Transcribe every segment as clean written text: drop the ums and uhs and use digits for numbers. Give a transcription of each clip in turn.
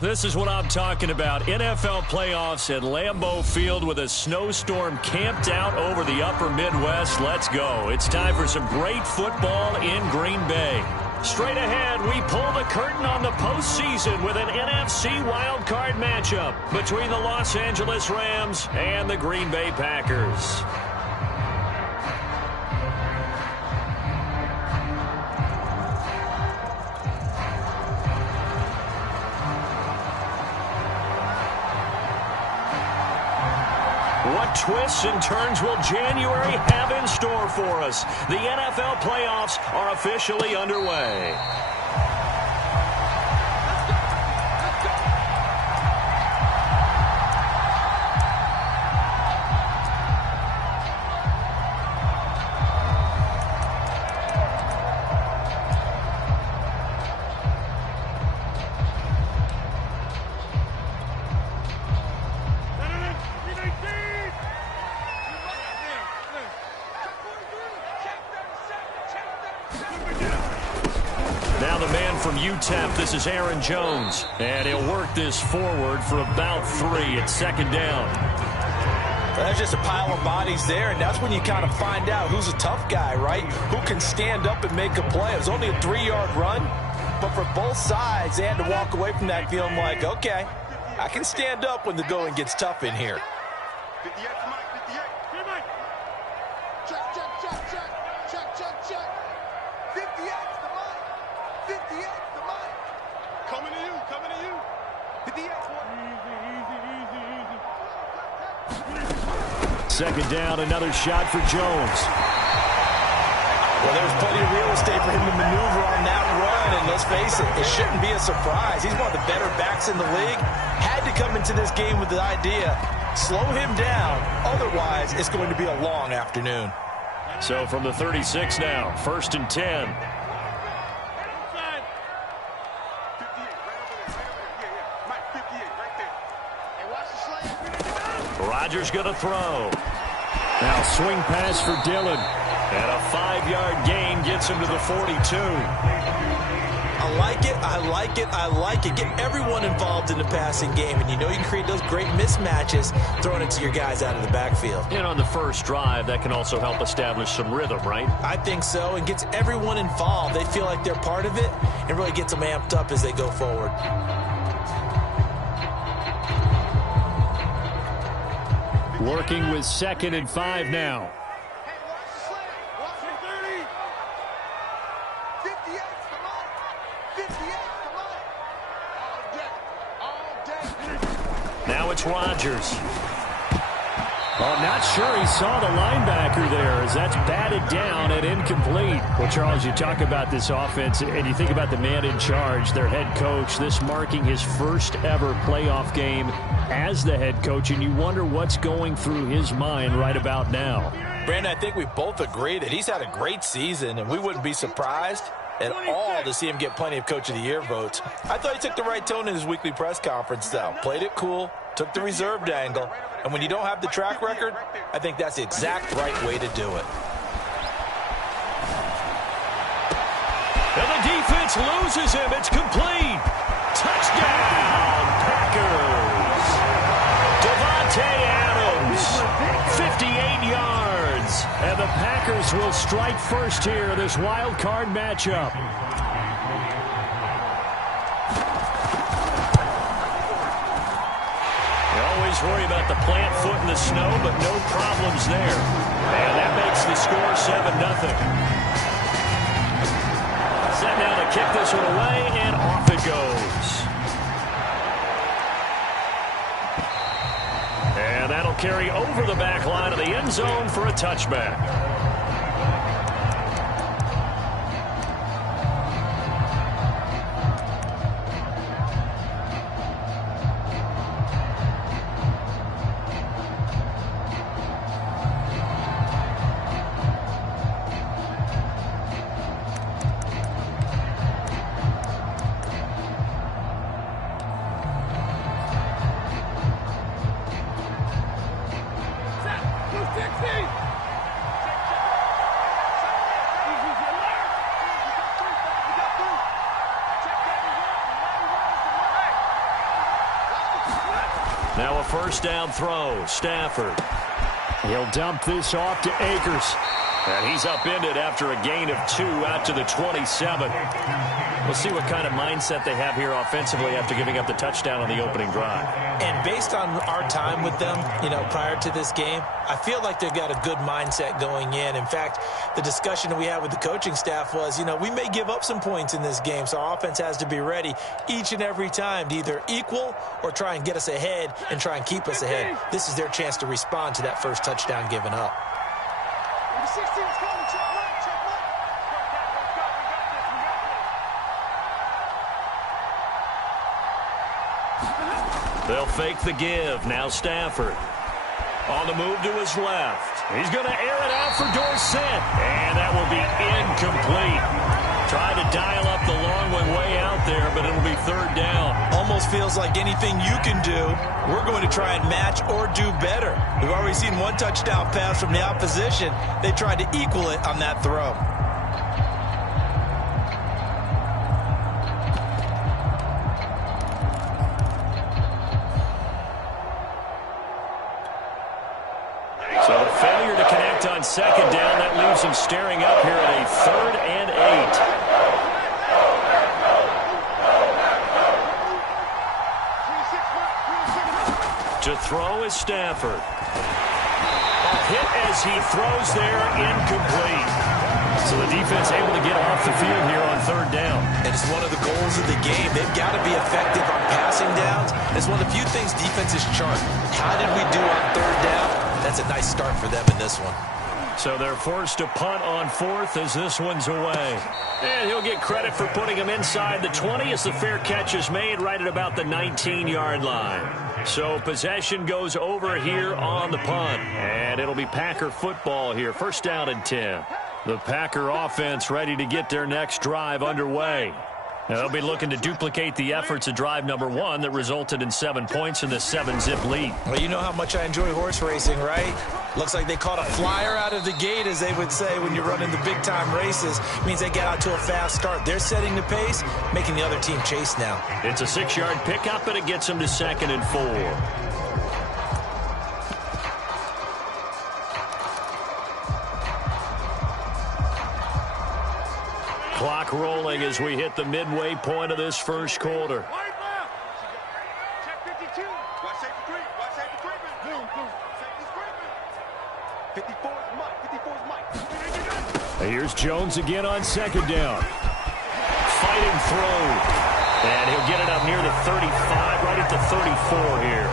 This is what I'm talking about. NFL playoffs at Lambeau Field with a snowstorm camped out over the upper Midwest. Let's go. It's time for some great football in Green Bay. Straight ahead, we pull the curtain on the postseason with an NFC wildcard matchup between the Los Angeles Rams and the Green Bay Packers. What twists and turns will January have in store for us? The NFL playoffs are officially underway. This is Aaron Jones, and he'll work this forward for about 3 at second down. Well, there's just a pile of bodies there, and that's when you kind of find out who's a tough guy, right? Who can stand up and make a play. It was only a 3-yard run, but for both sides, they had to walk away from that feeling like, okay, I can stand up when the going gets tough in here. 58 to Mike, 58. Here, Mike. Check, check, check, check. Check, check, check. 58 to Mike. 58 to Mike. Coming to you, coming to you. 58. Second down, another shot for Jones. Well, there's plenty of real estate for him to maneuver on that run, and let's face it, it shouldn't be a surprise. He's one of the better backs in the league. Had to come into this game with the idea, slow him down, otherwise it's going to be a long afternoon. So from the 36 now, 1st and 10. Rodgers going to throw. Now swing pass for Dillon. And a 5-yard gain gets him to the 42. I like it, I like it, I like it. Get everyone involved in the passing game. And you know you can create those great mismatches throwing it to your guys out of the backfield. And on the first drive, that can also help establish some rhythm, right? I think so. And gets everyone involved. They feel like they're part of it. And really gets them amped up as they go forward. Working with 2nd and 5 now. Hey, watch the slant. Watch the 30. 58 to Mike. 58 to Mike. All day. All day. Now it's Rodgers. Well, I'm not sure he saw the linebacker there as that's batted down and incomplete. Well, Charles, you talk about this offense and you think about the man in charge, their head coach, this marking his first ever playoff game as the head coach, and you wonder what's going through his mind right about now. Brandon, I think we both agree that he's had a great season, and we wouldn't be surprised at all to see him get plenty of Coach of the Year votes. I thought he took the right tone in his weekly press conference, though. Played it cool, took the reserved angle, and when you don't have the track record, I think that's the exact right way to do it. And the defense loses him. It's complete. Touchdown, Packers. Devontae Adams, 58 yards. And the Packers will strike first here in this wild card matchup. You always worry about the plant foot in the snow, but no problems there. And that makes the score 7-0. Set now to kick this one away, and off it goes. And that'll carry over the back line of the end zone for a touchback. first down throw. Stafford. He'll dump this off to Akers. And he's upended after a gain of 2 out to the 27. We'll see what kind of mindset they have here offensively after giving up the touchdown on the opening drive. And based on our time with them, prior to this game, I feel like they've got a good mindset going in. In fact, the discussion that we had with the coaching staff was, we may give up some points in this game, so our offense has to be ready each and every time to either equal or try and get us ahead and try and keep us ahead. This is their chance to respond to that first touchdown given up. They'll fake the give. Now Stafford. On the move to his left. He's going to air it out for Dorsett. And that will be incomplete. Tried to dial up the long one way out there, but it'll be third down. Almost feels like anything you can do, we're going to try and match or do better. We've already seen one touchdown pass from the opposition. They tried to equal it on that throw. On second down, that leaves him staring up here at a 3rd and 8. To throw is Stafford. A hit as he throws there, incomplete. So the defense able to get off the field here on 3rd down. And it's one of the goals of the game. They've got to be effective on passing downs. It's one of the few things defenses chart. How did we do on 3rd down? That's a nice start for them in this one. So they're forced to punt on 4th as this one's away. And he'll get credit for putting him inside the 20 as the fair catch is made right at about the 19-yard line. So possession goes over here on the punt. And it'll be Packer football here. First down and 10. The Packer offense ready to get their next drive underway. Now they'll be looking to duplicate the efforts of drive number 1 that resulted in 7 points in the 7-zip lead. Well, you know how much I enjoy horse racing, right? Looks like they caught a flyer out of the gate, as they would say when you're running the big-time races. It means they get out to a fast start. They're setting the pace, making the other team chase now. It's a 6-yard pickup, and it gets them to 2nd and 4. Clock rolling as we hit the midway point of this first quarter. Check 52. Watch safety creep. Watch safety creeping. Boom, boom. Safety's creeping. 54's Mike. 54's Mike. Here's Jones again on 2nd down. Fighting through. And he'll get it up near the 35, right at the 34 here.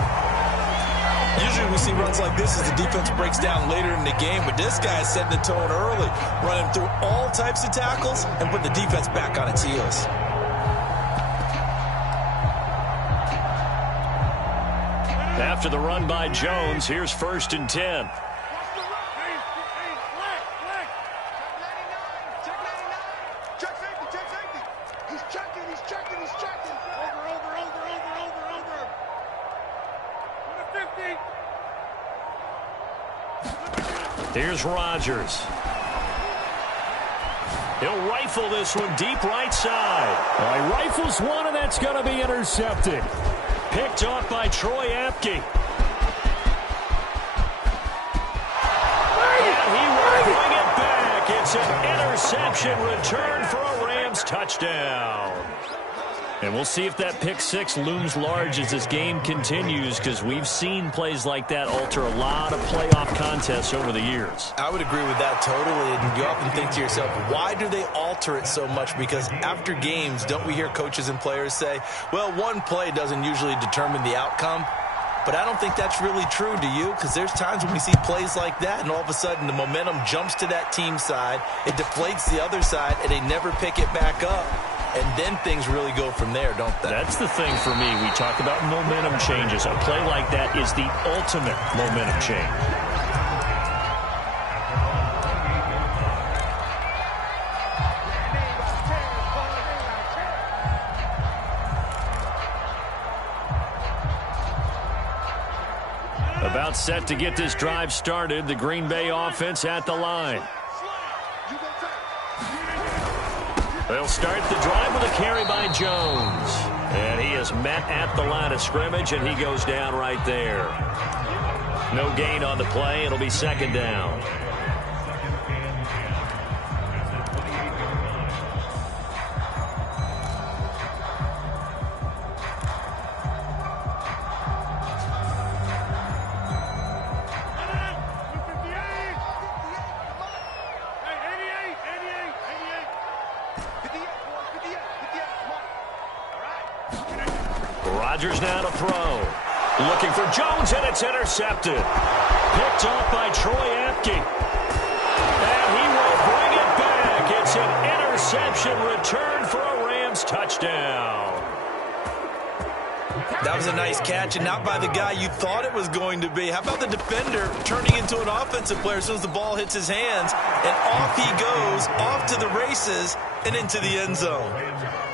Usually we see runs like this as the defense breaks down later in the game, but this guy is setting the tone early, running through all types of tackles and put the defense back on its heels. After the run by Jones, here's 1st and 10. Here's Rodgers. He'll rifle this one deep right side. He rifles one, and that's going to be intercepted. Picked off by Troy Apke. And he will bring it back. It's an interception return for a Rams touchdown. And we'll see if that pick 6 looms large as this game continues, because we've seen plays like that alter a lot of playoff contests over the years. I would agree with that totally. And you often think to yourself, why do they alter it so much? Because after games, don't we hear coaches and players say, well, one play doesn't usually determine the outcome? But I don't think that's really true, do you? Because there's times when we see plays like that, and all of a sudden the momentum jumps to that team side, it deflates the other side, and they never pick it back up. And then things really go from there, don't they? That's the thing for me. We talk about momentum changes. A play like that is the ultimate momentum change. About set to get this drive started. The Green Bay offense at the line. They'll start the drive with a carry by Jones. And he is met at the line of scrimmage, and he goes down right there. No gain on the play. It'll be second down. Rodgers now to throw. Looking for Jones, and it's intercepted. Picked off by Troy Apke. And he will bring it back. It's an interception return for a Rams touchdown. That was a nice catch, and not by the guy you thought it was going to be. How about the defender turning into an offensive player as soon as the ball hits his hands, and off he goes, off to the races, and into the end zone.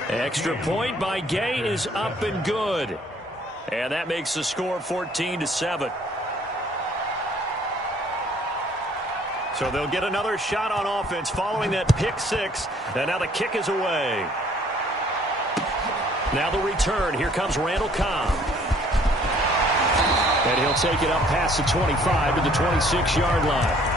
Extra point by Gay is up and good. And that makes the score 14-7. So they'll get another shot on offense following that pick six. And now the kick is away. Now the return. Here comes Randall Cobb. And he'll take it up past the 25 to the 26-yard line.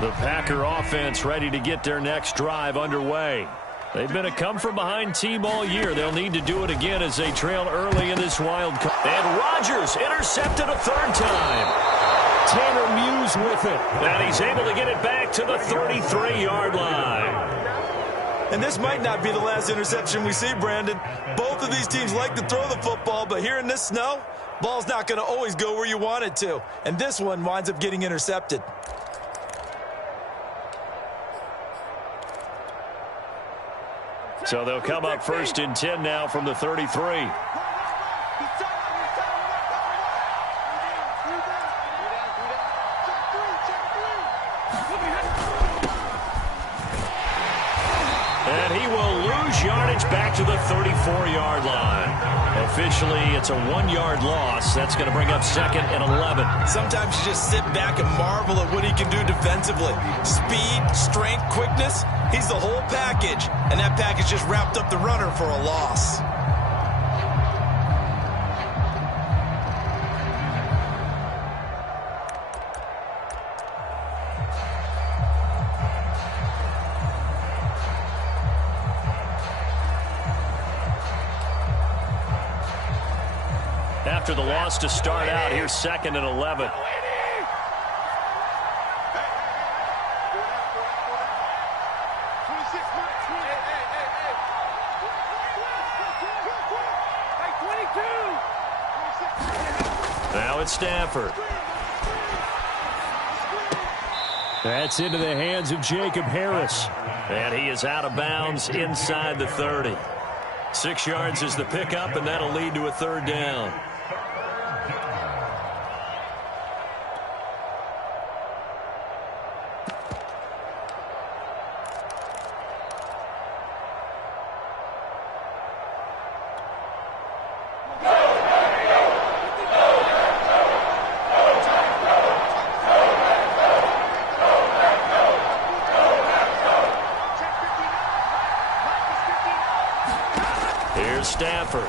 The Packer offense ready to get their next drive underway. They've been a come-from-behind team all year. They'll need to do it again as they trail early in this wild card. And Rodgers intercepted a third time. Tanner Muse with it. And he's able to get it back to the 33-yard line. And this might not be the last interception we see, Brandon. Both of these teams like to throw the football, but here in this snow, ball's not going to always go where you want it to. And this one winds up getting intercepted. So they'll come up first and 10 now from the 33. And he will lose yardage back to the 34-yard line. Officially, it's a 1-yard loss. That's going to bring up second and 11. Sometimes you just sit back and marvel at what he can do defensively. Speed, strength, quickness. He's the whole package, and that package just wrapped up the runner for a loss. After the loss to start out, here's second and 11. Now it's Stafford. That's into the hands of Jacob Harris. And he is out of bounds inside the 30. 6 yards is the pickup, and that'll lead to a third down. Stafford.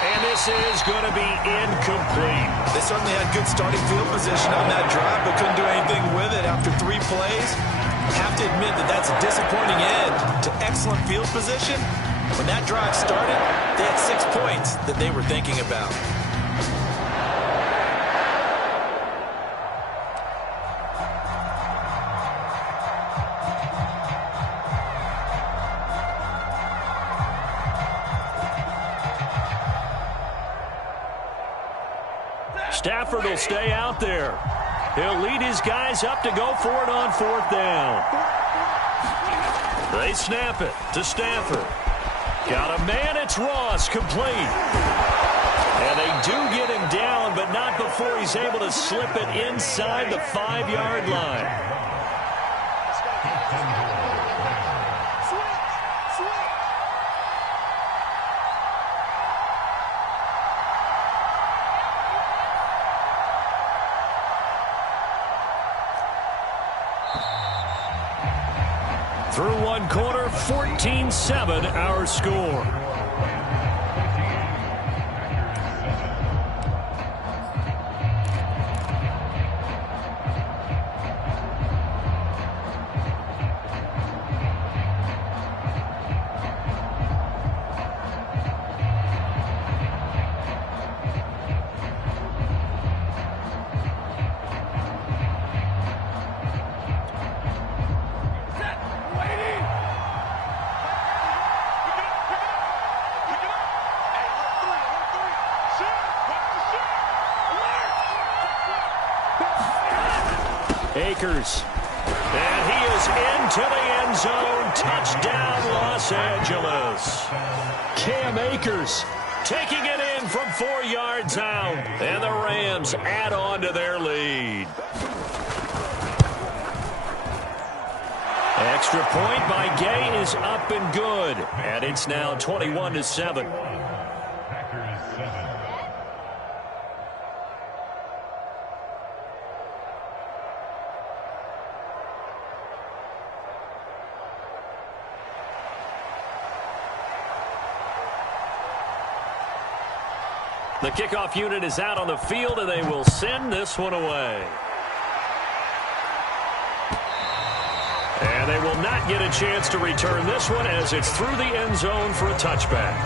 And this is going to be incomplete. They certainly had good starting field position on that drive, but couldn't do anything with it after 3 plays. Have to admit that that's a disappointing end to excellent field position. When that drive started, they had 6 points that they were thinking about. Stafford will stay out there. He'll lead his guys up to go for it on 4th down. They snap it to Stafford. Got a man, it's Ross, complete. And they do get him down, but not before he's able to slip it inside the 5-yard line. Through one quarter, 14-7 our score. Akers. And he is into the end zone. Touchdown, Los Angeles. Cam Akers taking it in from 4 yards out. And the Rams add on to their lead. Extra point by Gay is up and good. And it's now 21-7. The kickoff unit is out on the field, and they will send this one away. And they will not get a chance to return this one as it's through the end zone for a touchback.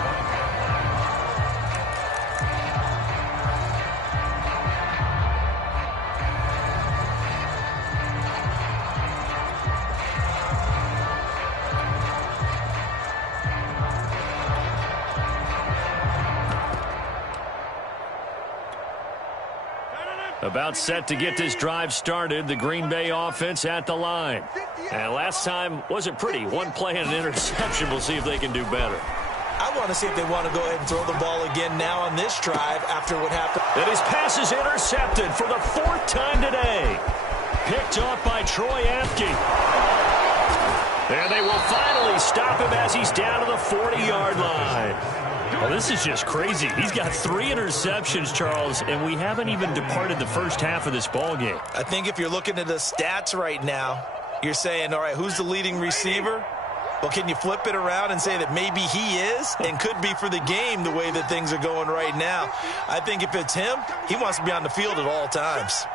About set to get this drive started, the Green Bay offense at the line. And last time wasn't pretty. One play and an interception. We'll see if they can do better. I want to see if they want to go ahead and throw the ball again now on this drive after what happened. And his pass is intercepted for the 4th time today. Picked off by Troy Apke. And they will finally stop him as he's down to the 40-yard line. Well, this is just crazy. He's got 3 interceptions, Charles, and we haven't even departed the first half of this ball game. I think if you're looking at the stats right now, you're saying, all right, who's the leading receiver? Well, can you flip it around and say that maybe he is and could be for the game the way that things are going right now? I think if it's him, he wants to be on the field at all times.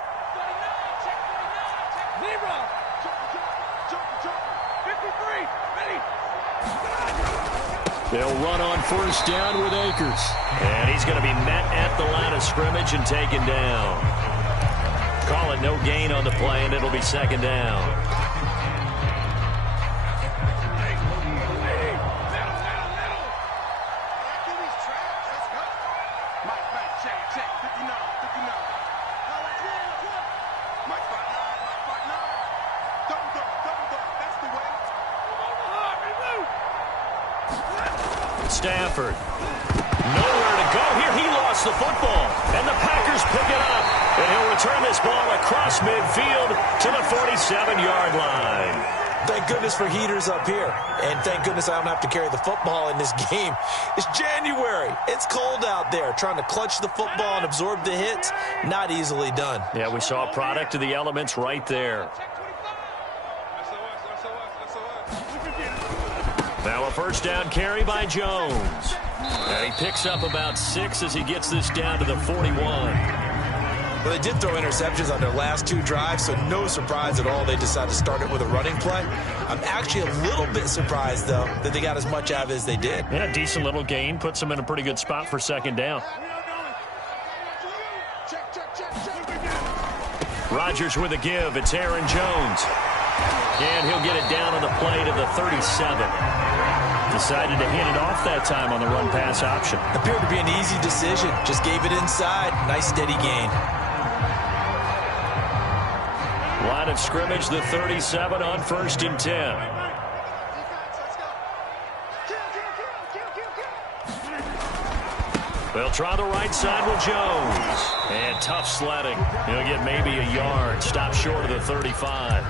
They'll run on first down with Akers. And he's going to be met at the line of scrimmage and taken down. Call it no gain on the play, and it'll be second down. Stafford. Nowhere to go here. He lost the football. And the Packers pick it up. And he'll return this ball across midfield to the 47-yard line. Thank goodness for heaters up here. And thank goodness I don't have to carry the football in this game. It's January. It's cold out there. Trying to clutch the football and absorb the hits, not easily done. Yeah, we saw a product of the elements right there. Now a first down carry by Jones. And he picks up about 6 as he gets this down to the 41. Well, they did throw interceptions on their last 2 drives, so no surprise at all they decided to start it with a running play. I'm actually a little bit surprised, though, that they got as much out of it as they did. Yeah, decent little gain. Puts them in a pretty good spot for second down. Rodgers with a give. It's Aaron Jones. And he'll get it down on the play to the 37. Decided to hand it off that time on the run-pass option. Appeared to be an easy decision. Just gave it inside. Nice, steady gain. Line of scrimmage, the 37 on 1st and 10. They'll try the right side with Jones. And tough sledding. He'll get maybe a yard. Stop short of the 35.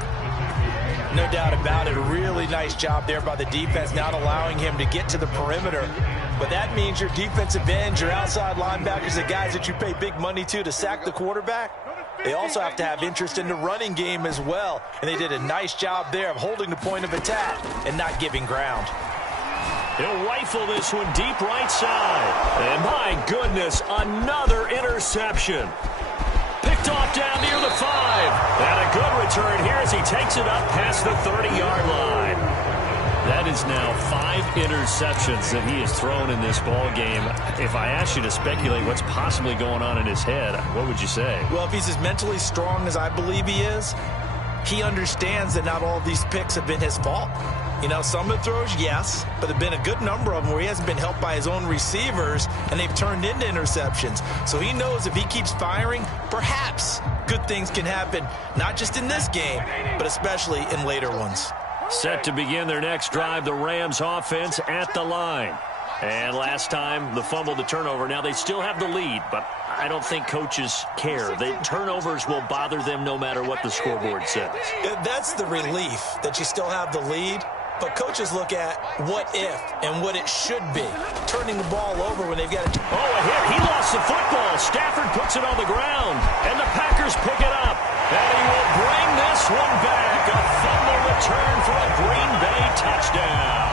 No doubt about it. A really nice job there by the defense, not allowing him to get to the perimeter. But that means your defensive ends, your outside linebackers, the guys that you pay big money to sack the quarterback, They also have to have interest in the running game as well. And they did a nice job there of holding the point of attack and not giving ground. He'll rifle this one deep right side. And my goodness, another interception. Picked off down near the 5. And a good return here as he takes it up past the 30-yard line. That is now 5 interceptions that he has thrown in this ball game. If I asked you to speculate what's possibly going on in his head, what would you say? Well, if he's as mentally strong as I believe he is, he understands that not all of these picks have been his fault. You know, some of the throws, yes, but there have been a good number of them where he hasn't been helped by his own receivers, and they've turned into interceptions. So he knows if he keeps firing, perhaps good things can happen, not just in this game, but especially in later ones. Set to begin their next drive, the Rams offense at the line. And last time, the fumble, the turnover. Now, they still have the lead, but I don't think coaches care. The turnovers will bother them no matter what the scoreboard says. That's the relief, that you still have the lead. But coaches look at what if and what it should be. Turning the ball over when they've got it. Oh, a hit. He lost the football. Stafford puts it on the ground. And the Packers pick it up. And he will bring this one back. A fumble return for a Green Bay touchdown.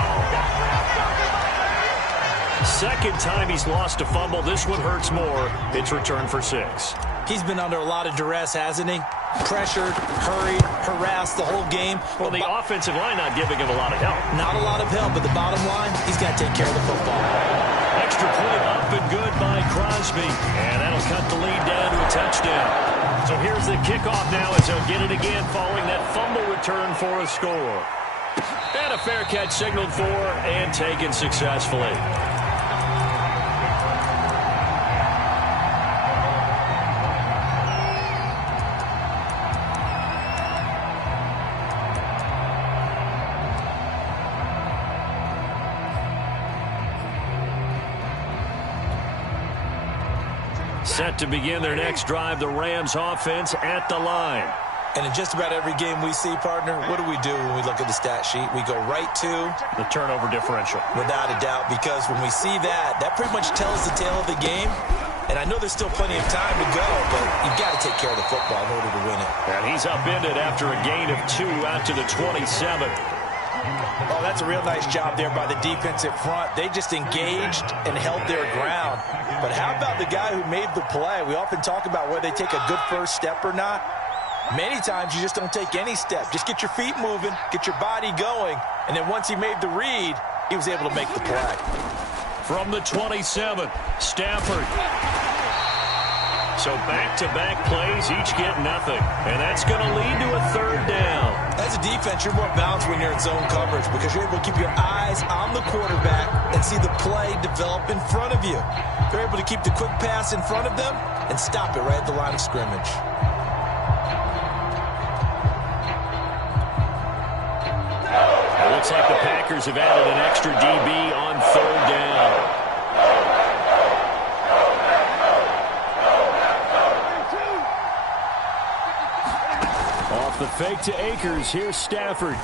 Second time he's lost a fumble. This one hurts more. It's returned for 6. He's been under a lot of duress, hasn't he? Pressured, hurried, harassed the whole game. Well, the offensive line not giving him a lot of help. Not a lot of help, but the bottom line, he's got to take care of the football. Extra point up and good by Crosby. And that'll cut the lead down to a touchdown. So here's the kickoff now as he'll get it again following that fumble return for a score. And a fair catch signaled for and taken successfully. Set to begin their next drive, the Rams offense at the line. And in just about every game we see, partner, what do we do when we look at the stat sheet? We go right to the turnover differential. Without a doubt, because when we see that, that pretty much tells the tale of the game. And I know there's still plenty of time to go, but you've got to take care of the football in order to win it. And he's upended after a gain of 2 out to the 27. Oh, that's a real nice job there by the defensive front. They just engaged and held their ground. But how about the guy who made the play? We often talk about whether they take a good first step or not. Many times you just don't take any step. Just get your feet moving, get your body going, and then once he made the read, he was able to make the play. From the 27, Stafford. So back-to-back plays, each get nothing. And that's going to lead to a 3rd down. As a defense, you're more balanced when you're in zone coverage because you're able to keep your eyes on the quarterback and see the play develop in front of you. They're able to keep the quick pass in front of them and stop it right at the line of scrimmage. It looks like the Packers have added an extra DB on 3rd down. Off the fake to Akers. Here's Stafford.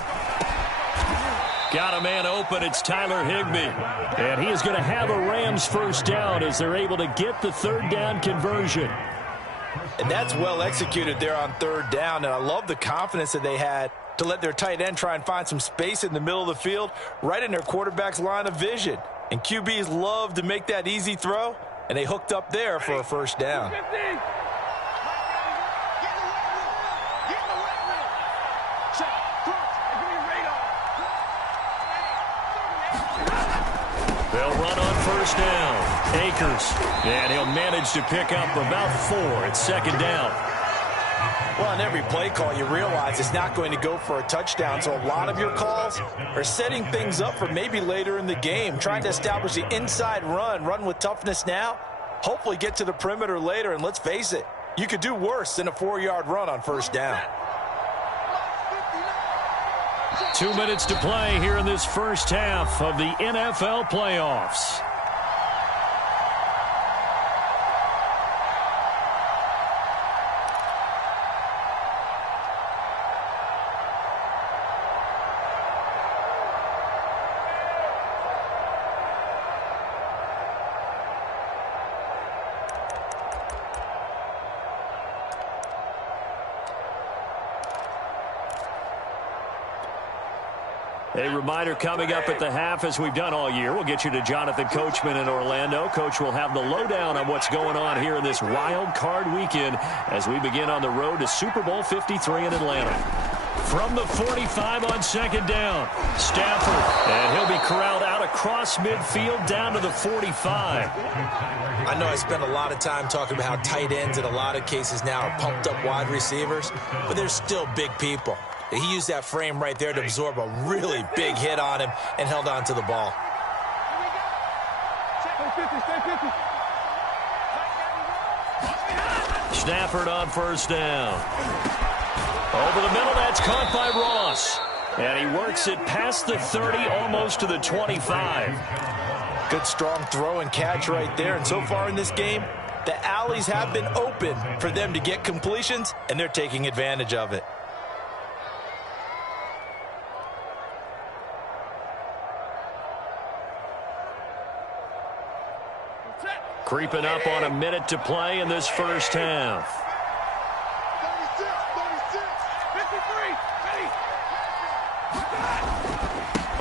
Got a man open. It's Tyler Higbee. And he is going to have a Rams 1st down as they're able to get the 3rd down conversion. And that's well executed there on 3rd down. And I love the confidence that they had to let their tight end try and find some space in the middle of the field, right in their quarterback's line of vision. And QBs love to make that easy throw, and they hooked up there for a 1st down. They'll run on 1st down. Akers. And he'll manage to pick up about 4. It's 2nd down. Well, on every play call, you realize it's not going to go for a touchdown. So a lot of your calls are setting things up for maybe later in the game, trying to establish the inside run with toughness now, hopefully get to the perimeter later. And let's face it, you could do worse than a 4-yard run on 1st down. 2 minutes to play here in this first half of the NFL playoffs. A reminder coming up at the half, as we've done all year. We'll get you to Jonathan Coachman in Orlando. Coach will have the lowdown on what's going on here in this wild card weekend as we begin on the road to Super Bowl 53 in Atlanta. From the 45 on second down, Stafford, and he'll be corralled out across midfield down to the 45. I know I spent a lot of time talking about how tight ends in a lot of cases now are pumped up wide receivers, but they're still big people. He used that frame right there to absorb a really big hit on him and held on to the ball. Stafford on first down. Over the middle, that's caught by Ross. And he works it past the 30, almost to the 25. Good strong throw and catch right there. And so far in this game, the alleys have been open for them to get completions, and they're taking advantage of it. Creeping up on a minute to play in this first half. 36, 53,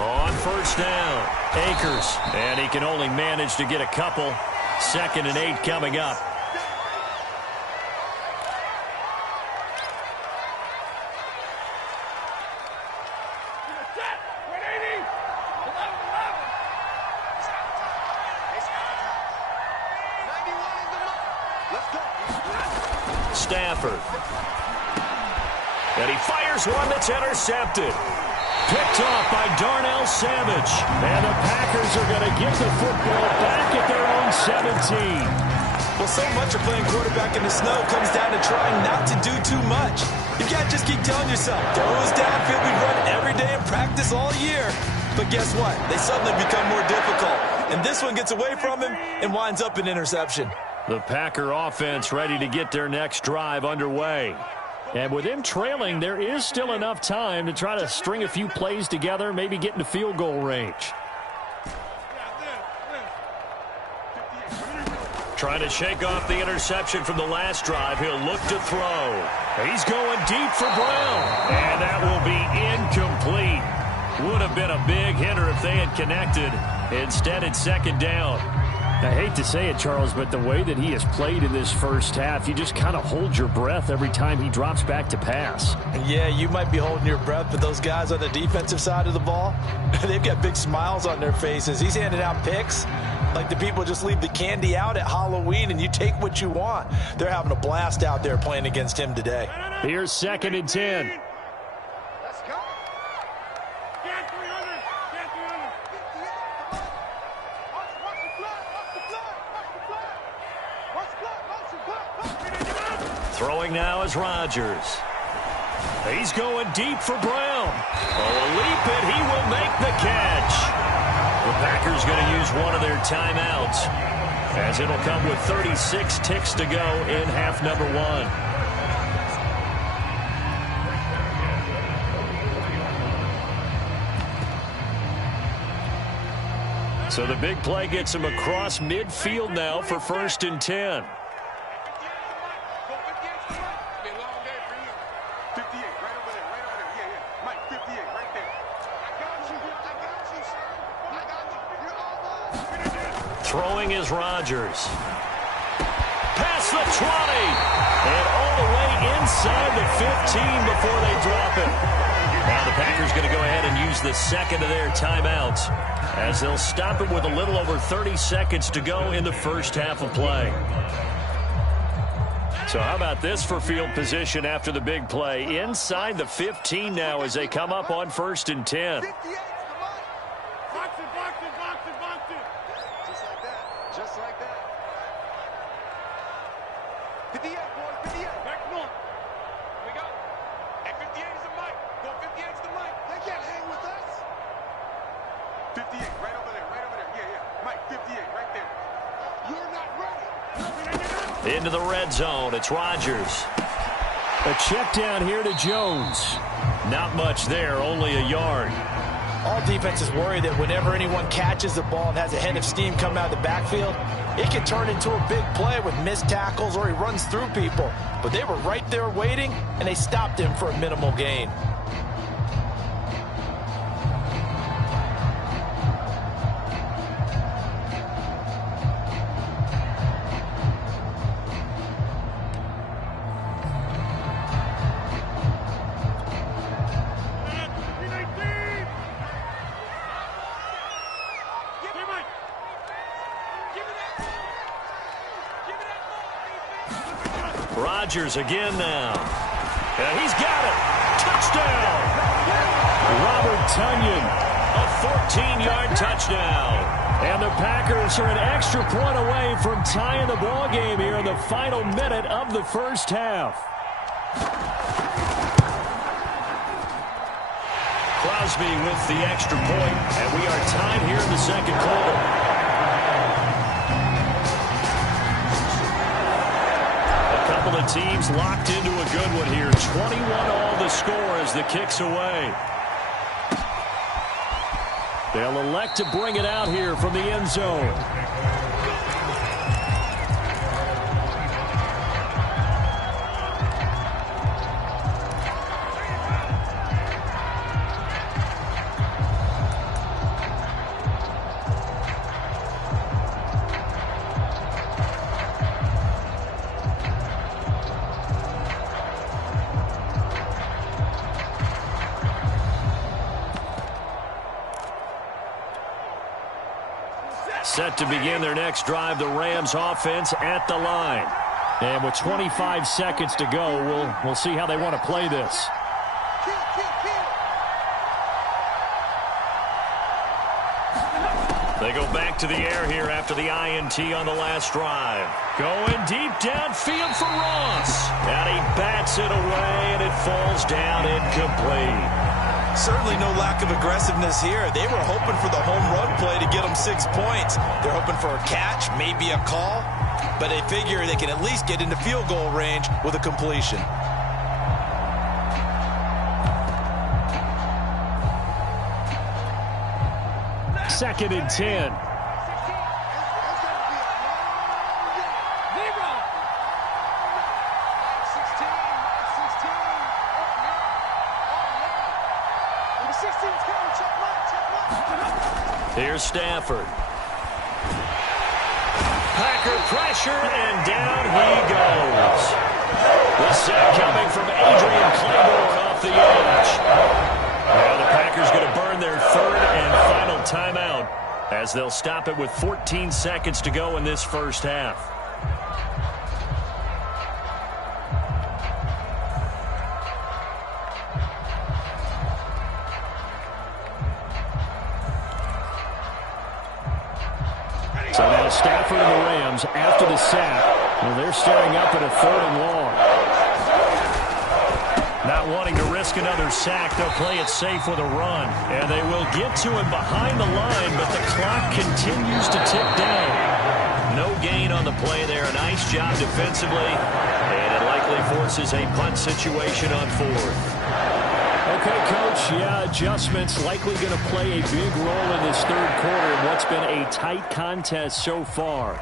On first down, Akers, and he can only manage to get a couple. 2nd and 8 coming up. Stafford. And he fires one that's intercepted. Picked off by Darnell Savage. And the Packers are going to get the football back at their own 17. Well, so much of playing quarterback in the snow comes down to trying not to do too much. You can't just keep telling yourself, throws downfield we run every day in practice all year. But guess what? They suddenly become more difficult. And this one gets away from him and winds up an interception. The Packer offense ready to get their next drive underway. And with him trailing, there is still enough time to try to string a few plays together, maybe get into field goal range. Trying to shake off the interception from the last drive. He'll look to throw. He's going deep for Brown. And that will be incomplete. Would have been a big hitter if they had connected. Instead, it's 2nd down. I hate to say it, Charles, but the way that he has played in this first half, you just kind of hold your breath every time he drops back to pass. Yeah, you might be holding your breath, but those guys on the defensive side of the ball, they've got big smiles on their faces. He's handing out picks like the people just leave the candy out at Halloween and you take what you want. They're having a blast out there playing against him today. Here's 2nd and 10. let's go. Get 300, get 300. Watch the flag, watch the flag, watch the flag. Watch the flag, watch the flag. Throwing now is Rodgers. He's going deep for Brown. Oh, a leap, and he will make the catch. The Packers going to use one of their timeouts, as it'll come with 36 ticks to go in half number 1. So the big play gets him across midfield now for 1st and 10. Throwing is Rodgers. Past the 20. And all the way inside the 15 before they drop it. Now the Packers going to go ahead and use the 2nd of their timeouts, as they'll stop it with a little over 30 seconds to go in the first half of play. So how about this for field position after the big play? Inside the 15 now as they come up on 1st and 10. Just like that. 58, boys, 58. Back north. We go. Hey, 58 is the mic. Go 58 is the mic. They can't hang with us. 58, right over there, right over there. Yeah, yeah. Mike, 58, right there. You're not ready. Into the red zone. It's Rodgers. A check down here to Jones. Not much there, only a yard. All defenses worry that whenever anyone catches the ball and has a head of steam come out of the backfield, it can turn into a big play with missed tackles or he runs through people. But they were right there waiting, and they stopped him for a minimal gain. Rodgers again now. And he's got it. Touchdown. Robert Tonyan, a 14-yard touchdown. And the Packers are an extra point away from tying the ball game here in the final minute of the first half. Crosby with the extra point, and we are tied here in the second quarter. A couple of teams locked into a good one here. 21-all the score as the kick's away. They'll elect to bring it out here from the end zone. Set to begin their next drive, the Rams offense at the line. And with 25 seconds to go, we'll see how they want to play this. They go back to the air here after the INT on the last drive. Going deep downfield for Ross. And he bats it away, and it falls down incomplete. Certainly no lack of aggressiveness here. They were hoping for the home run play to get them 6 points. They're hoping for a catch, maybe a call, but they figure they can at least get into field goal range with a completion. Second and 10. Here's Stafford. Packer pressure, and down he goes. The sack coming from Adrian Claiborne off the edge. Now the Packers going to burn their third and final timeout as they'll stop it with 14 seconds to go in this first half. So now Stafford and the Rams, after the sack, well, they're staring up at a third and long. Not wanting to risk another sack, they'll play it safe with a run. And they will get to him behind the line, but the clock continues to tick down. No gain on the play there. A nice job defensively. And it likely forces a punt situation on fourth. Okay, Coach, yeah, adjustments likely going to play a big role in this third quarter in what's been a tight contest so far.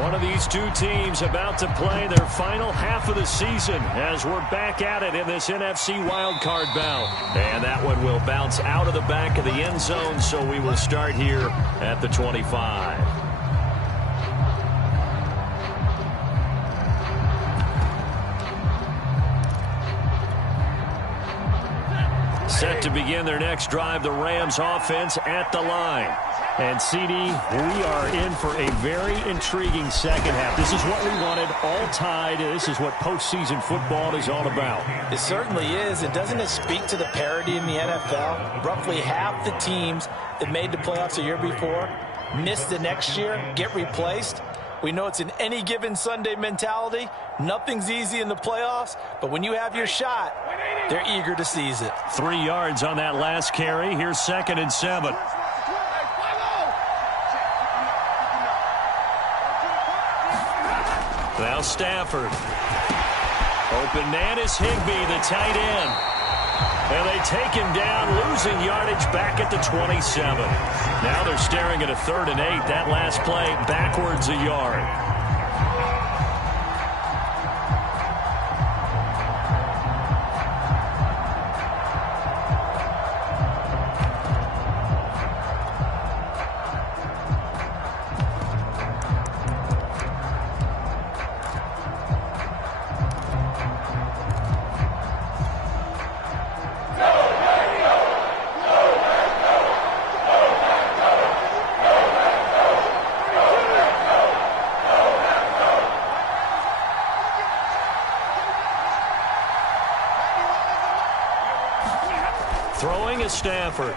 One of these two teams about to play their final half of the season as we're back at it in this NFC wildcard bout. And that one will bounce out of the back of the end zone, so we will start here at the 25. Set to begin their next drive, the Rams offense at the line. And, CD, we are in for a very intriguing second half. This is what we wanted, all tied. This is what postseason football is all about. It certainly is. And doesn't it speak to the parity in the NFL? Roughly half the teams that made the playoffs a year before miss the next year, get replaced. We know it's an any given Sunday mentality. Nothing's easy in the playoffs, but when you have your shot, they're eager to seize it. 3 yards on that last carry. Here's 2nd and 7. Now Stafford. Open man is Higbee, the tight end. And they take him down, losing yardage back at the 27. Now they're staring at a 3rd and 8. That last play backwards a yard. to Stafford.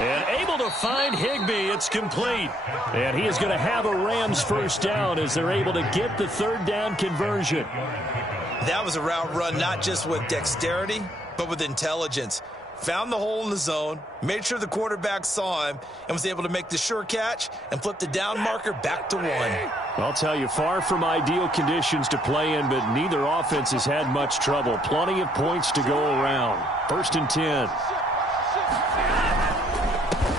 And able to find Higbee. It's complete. And he is going to have a Rams first down as they're able to get the third down conversion. That was a route run not just with dexterity, but with intelligence. Found the hole in the zone, made sure the quarterback saw him, and was able to make the sure catch and flip the down marker back to 1. I'll tell you, far from ideal conditions to play in, but neither offense has had much trouble. Plenty of points to go around. 1st and 10.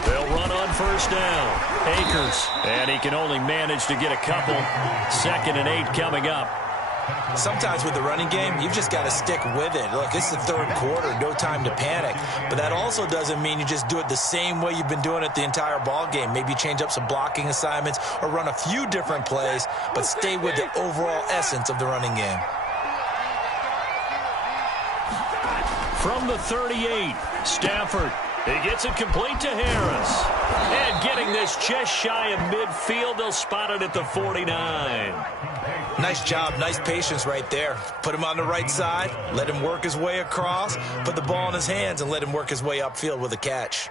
They'll run on first down. Akers, and he can only manage to get a couple. 2nd and 8 coming up. Sometimes with the running game, you've just got to stick with it. Look, it's the third quarter, no time to panic. But that also doesn't mean you just do it the same way you've been doing it the entire ball game. Maybe change up some blocking assignments or run a few different plays, but stay with the overall essence of the running game. From the 38, Stafford. He gets it complete to Harris. And getting this just shy of midfield, they'll spot it at the 49. Nice job, nice patience right there. Put him on the right side, let him work his way across, put the ball in his hands, and let him work his way upfield with a catch.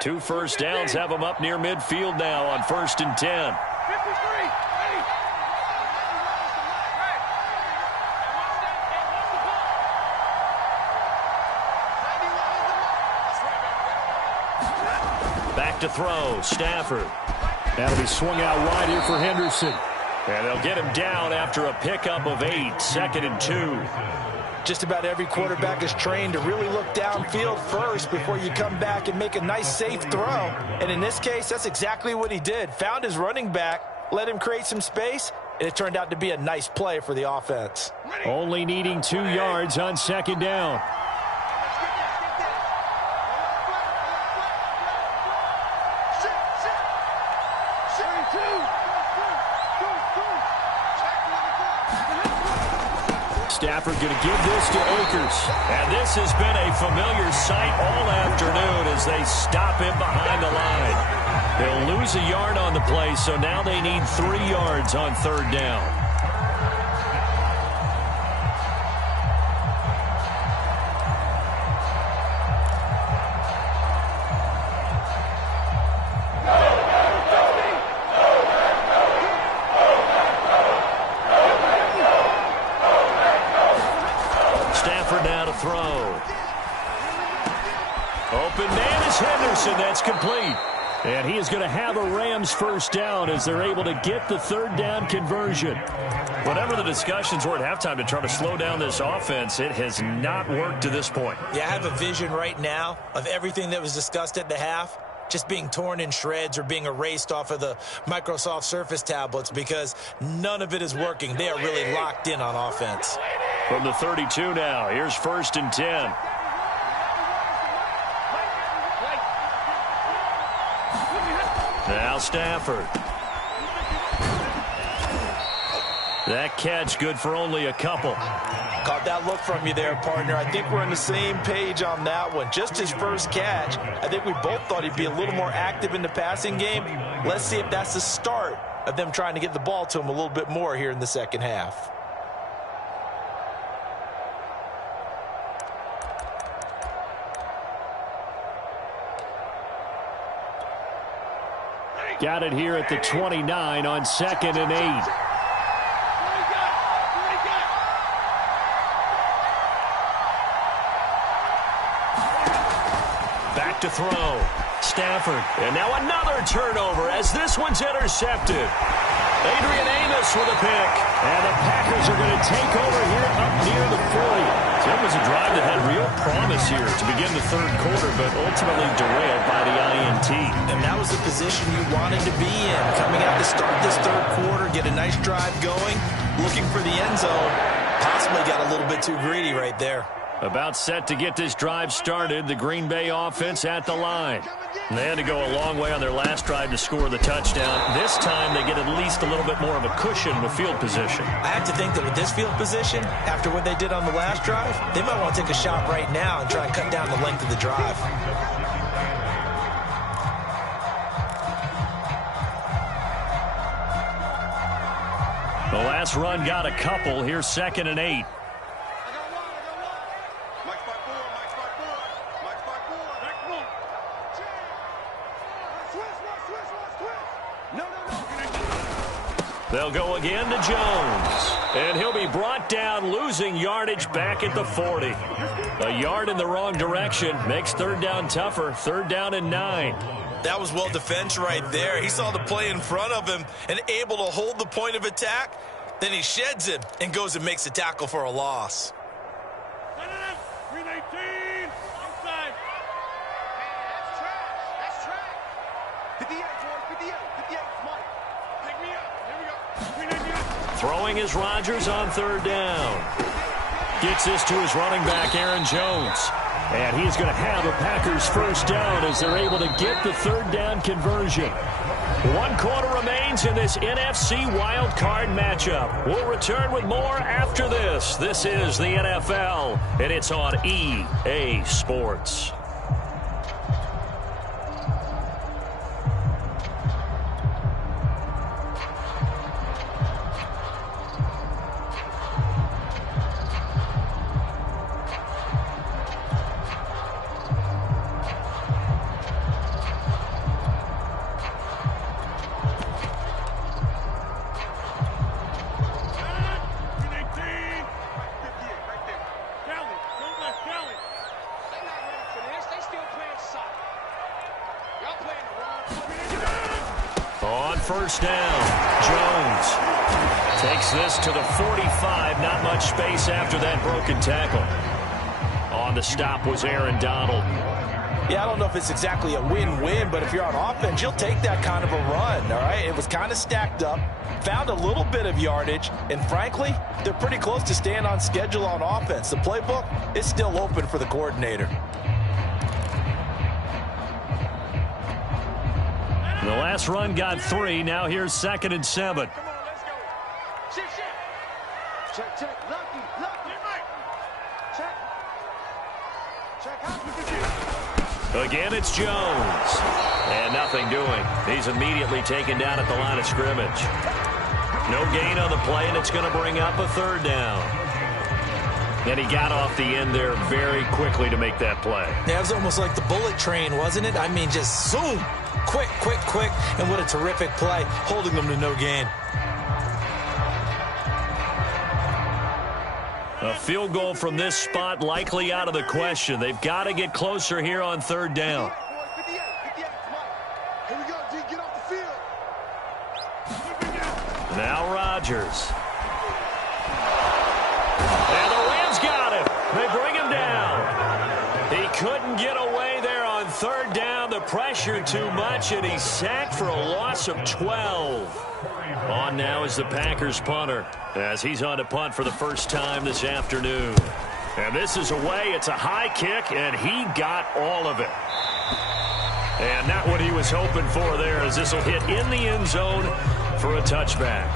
2 first downs have him up near midfield now on 1st and 10. Back to throw, Stafford. That'll be swung out wide here for Henderson. And they'll get him down after a pickup of 8, 2nd and 2. Just about every quarterback is trained to really look downfield first before you come back and make a nice, safe throw. And in this case, that's exactly what he did. Found his running back, let him create some space, and it turned out to be a nice play for the offense. Only needing 2 yards on 2nd down. Stafford going to give this to Akers. And this has been a familiar sight all afternoon as they stop him behind the line. They'll lose a yard on the play, so now they need 3 yards on 3rd down. That's complete. And he is going to have a Rams first down as they're able to get the 3rd down conversion. Whatever the discussions were at halftime to try to slow down this offense, it has not worked to this point. Yeah, I have a vision right now of everything that was discussed at the half just being torn in shreds or being erased off of the Microsoft Surface tablets because none of it is working. They are really locked in on offense. From the 32 now, here's 1st and 10. Now Stafford. That catch good for only a couple. Caught that look from you there, partner. I think we're on the same page on that one. Just his first catch. I think we both thought he'd be a little more active in the passing game. Let's see if that's the start of them trying to get the ball to him a little bit more here in the second half. Got it here at the 29 on 2nd and 8. Back to throw. Stafford. And now another turnover as this one's intercepted. Adrian Amos with a pick. And the Packers are going to take over here up near the 40. It was a drive that had real promise here to begin the 3rd quarter, but ultimately derailed by the INT. And that was the position you wanted to be in. Coming out to start this 3rd quarter, get a nice drive going, looking for the end zone. Possibly got a little bit too greedy right there. About set to get this drive started, the Green Bay offense at the line. And they had to go a long way on their last drive to score the touchdown. This time they get at least a little bit more of a cushion with field position. I have to think that with this field position, after what they did on the last drive, they might want to take a shot right now and try and cut down the length of the drive. The last run got a couple. Here's 2nd and 8. Mike's by four. Mike's by four. Mike's by four. Next one. Switch. No. They'll go again to Jones. And he'll be brought down, losing yardage back at the 40. A yard in the wrong direction makes third down tougher. Third down and 9. That was well defense right there. He saw the play in front of him and able to hold the point of attack. Then he sheds him and goes and makes a tackle for a loss. 319. Inside. That's trash. 58, boys. 58. 58. Mike. Pick me up. Here we go. 319. Throwing is Rodgers on third down. Gets this to his running back, Aaron Jones. And he's going to have a Packers first down as they're able to get the third down conversion. 1 quarter remains in this NFC wild card matchup. We'll return with more after this. This is the NFL, and it's on EA Sports. First down, Jones takes this to the 45. Not much space after that broken tackle. On the stop was Aaron Donald. Yeah, I don't know if it's exactly a win-win, but if you're on offense, you'll take that kind of a run, all right? It was kind of stacked up, found a little bit of yardage, and frankly, they're pretty close to staying on schedule on offense. The playbook is still open for the coordinator. The last run got 3. Now here's 2nd and 7. Come on, let's go. Check. Check. Lucky. Check. Again, it's Jones. And nothing doing. He's immediately taken down at the line of scrimmage. No gain on the play, and it's going to bring up a third down. And he got off the end there very quickly to make that play. Yeah, it was almost like the bullet train, wasn't it? I mean, just zoom. Quick, and what a terrific play, holding them to no gain. A field goal from this spot likely out of the question. They've got to get closer here on third down. 58. Here we go, D. Get off the field. Now Rodgers. And the Rams got him. They bring him down. He couldn't get away there on third down. The pressure too much, and he's sacked for a loss of 12. On now is the Packers punter as he's on to punt for the first time this afternoon. And this is away. It's a high kick, and he got all of it. And not what he was hoping for there, as this will hit in the end zone for a touchback.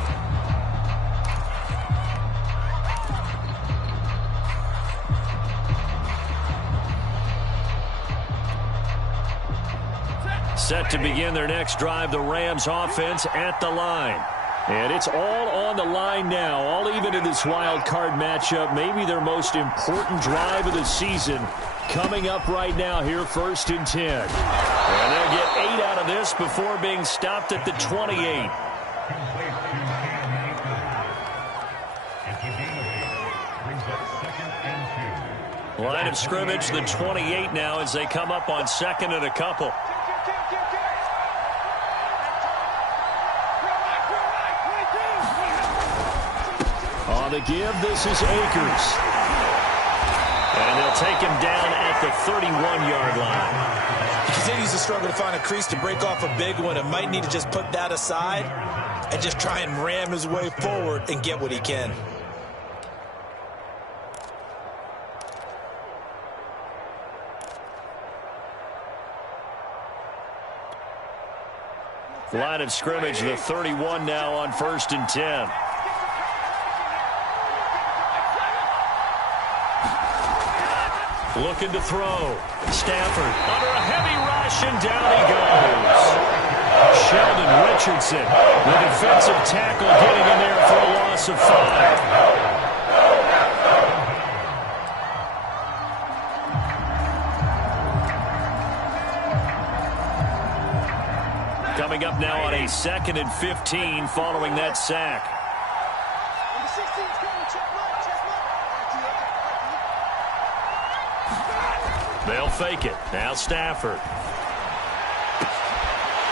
Set to begin their next drive, the Rams offense at the line. And it's all on the line now, all even in this wild card matchup. Maybe their most important drive of the season coming up right now here, 1st and 10. And they'll get 8 out of this before being stopped at the 28. Line of scrimmage, the 28 now as they come up on 2nd and a couple. On the give, this is Akers. And they'll take him down at the 31-yard line. He continues to struggle to find a crease to break off a big one, and might need to just put that aside and just try and ram his way forward and get what he can. Line of scrimmage, the 31 now on 1st and 10. Looking to throw. Stafford under a heavy rush, and down he goes. Sheldon Richardson, the defensive tackle, getting in there for a loss of 5. Coming up now on a 2nd and 15 following that sack. They'll fake it. Now Stafford.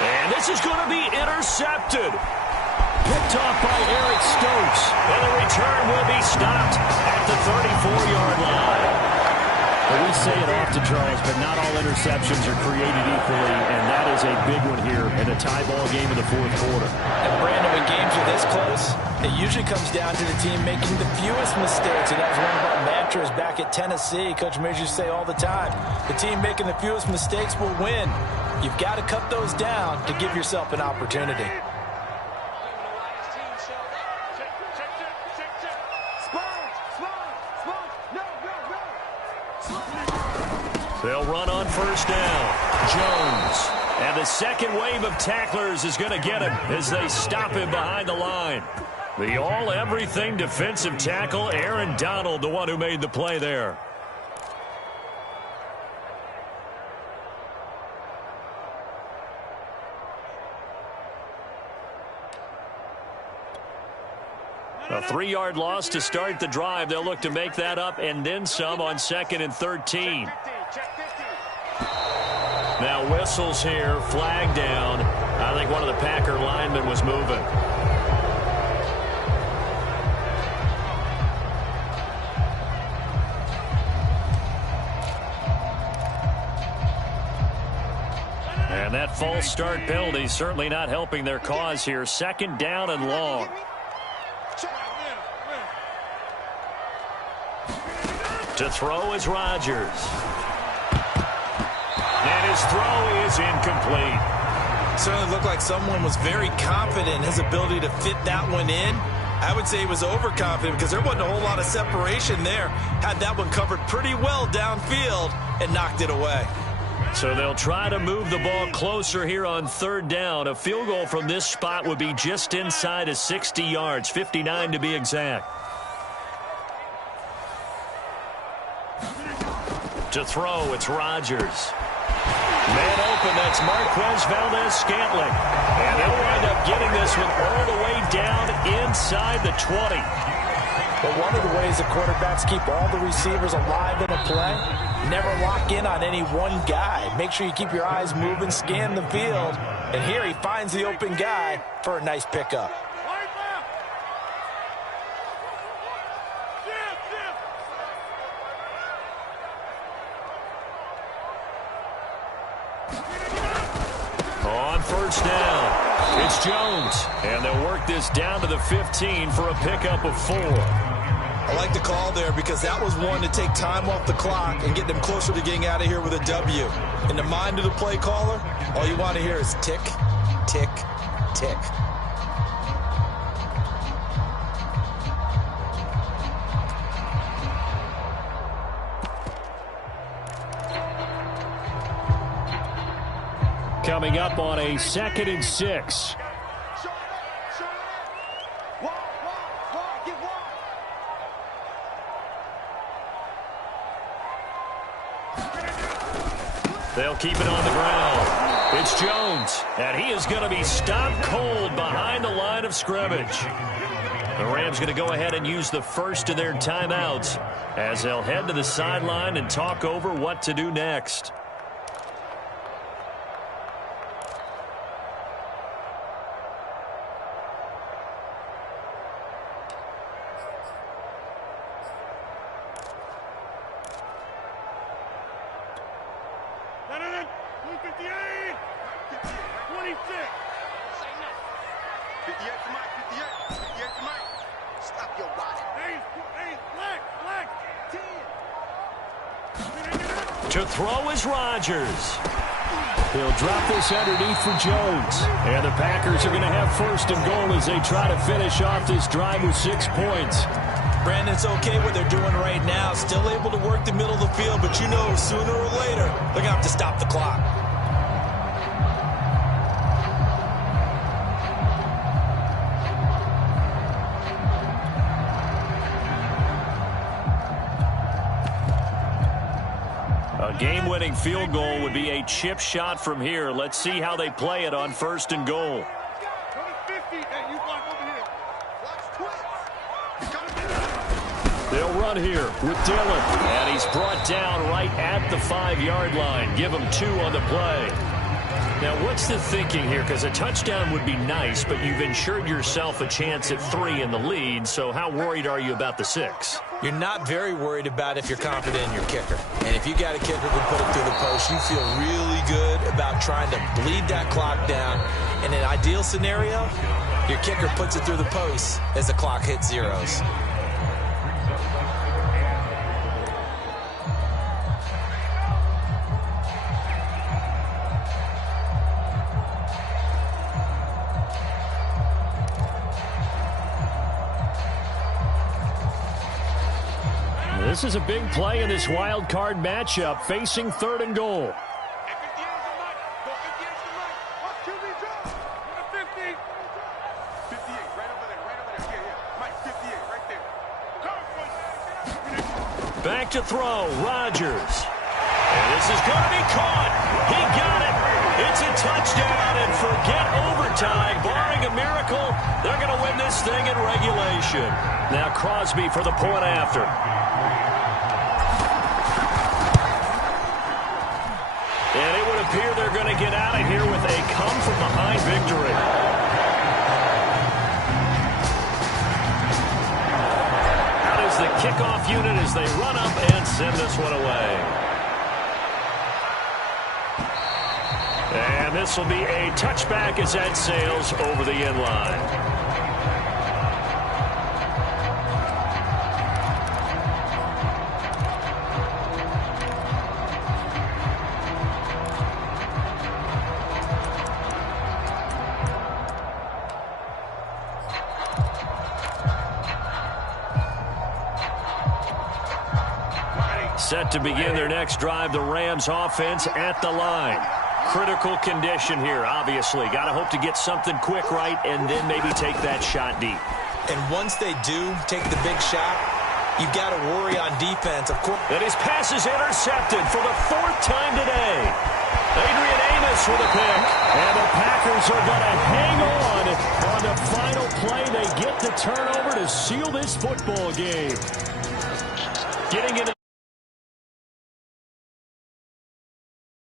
And this is going to be intercepted. Picked off by Eric Stokes. And the return will be stopped at the 34-yard line. Well, we say it often, Charles, but not all interceptions are created equally, and that is a big one here in a tie ball game in the fourth quarter. And Brandon, when games are this close, it usually comes down to the team making the fewest mistakes. And that was one of our mantras back at Tennessee. Coach Mears used to say all the time, the team making the fewest mistakes will win. You've got to cut those down to give yourself an opportunity. They'll run on first down. Jones. And the second wave of tacklers is going to get him as they stop him behind the line. The all-everything defensive tackle, Aaron Donald, the one who made the play there. A 3-yard loss to start the drive. They'll look to make that up and then some on 2nd and 13. Now whistles here, flag down. I think one of the Packer linemen was moving. And that false start penalty certainly not helping their cause here. 2nd down and long. To throw is Rodgers. And his throw is incomplete. Certainly looked like someone was very confident in his ability to fit that one in. I would say he was overconfident because there wasn't a whole lot of separation there. Had that one covered pretty well downfield and knocked it away. So they'll try to move the ball closer here on 3rd down. A field goal from this spot would be just inside of 60 yards, 59 to be exact. To throw, it's Rodgers. Man open, that's Marquez Valdez-Scantling. And they'll wind up getting this one all the way down inside the 20. But one of the ways the quarterbacks keep all the receivers alive in a play, never lock in on any one guy. Make sure you keep your eyes moving, scan the field. And here he finds the open guy for a nice pickup. On first down, it's Jones. And they'll work this down to the 15 for a pickup of 4. I like the call there because that was one to take time off the clock and get them closer to getting out of here with a W. In the mind of the play caller, all you want to hear is tick, tick, tick. Coming up on a 2nd and 6. They'll keep it on the ground. It's Jones, and he is going to be stopped cold behind the line of scrimmage. The Rams going to go ahead and use the first of their timeouts as they'll head to the sideline and talk over what to do next. To throw is Rodgers. He'll drop this underneath for Jones. And the Packers are going to have first and goal as they try to finish off this drive with 6 points. Brandon, it's okay what they're doing right now. Still able to work the middle of the field, but you know sooner or later they're going to have to stop the clock. A game-winning field goal would be a chip shot from here. Let's see how they play it on 1st and goal. They'll run here with Dillon. And he's brought down right at the 5-yard line. Give him 2 on the play. Now, what's the thinking here? Because a touchdown would be nice, but you've ensured yourself a chance at 3 in the lead. So how worried are you about the 6? You're not very worried about if you're confident in your kicker. And if you got a kicker who can put it through the post, you feel really good about trying to bleed that clock down. In an ideal scenario, your kicker puts it through the post as the clock hits zeros. This is a big play in this wild card matchup, facing 3rd and goal. Back to throw, Rodgers. And this is going to be caught. He got it. It's a touchdown, and forget overtime. Barring a miracle, they're going to win this thing in regulation. Now Crosby for the point after. And it would appear they're going to get out of here with a come-from-behind victory. Out is the kickoff unit as they run up and send this one away. And this will be a touchback as that sails over the end line. Set to begin their next drive, the Rams offense at the line. Critical condition here, obviously. Got to hope to get something quick right and then maybe take that shot deep. And once they do take the big shot, you've got to worry on defense, of course. And his pass is intercepted for the 4th time today. Adrian Amos with a pick. And the Packers are going to hang on the final play. They get the turnover to seal this football game. Getting into